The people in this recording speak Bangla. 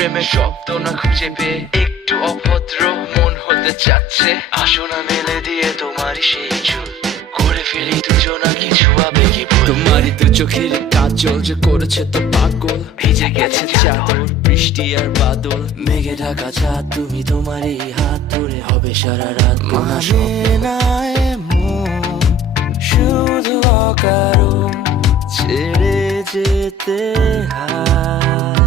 প্রেমের শব্দ না খুঁজে পেয়ে একটু অভদ্র মন হতে চাচ্ছে। আসো না মেলে দিয়ে তোমারই সেই চুল, করে ফেলি দুজনা কিছু আবেগী ভুল। তোমারই দু চোখের কাজল যে করেছে তো পাগল, ভিজে গেছে চাদর বৃষ্টি আর বাদল। মেঘে ঢাকা চাঁদ তুমি তোমারই হাত ধরে হবে সারা রাত। মানে না এমন শুধু অকারণ ছেড়ে যেতে হয়।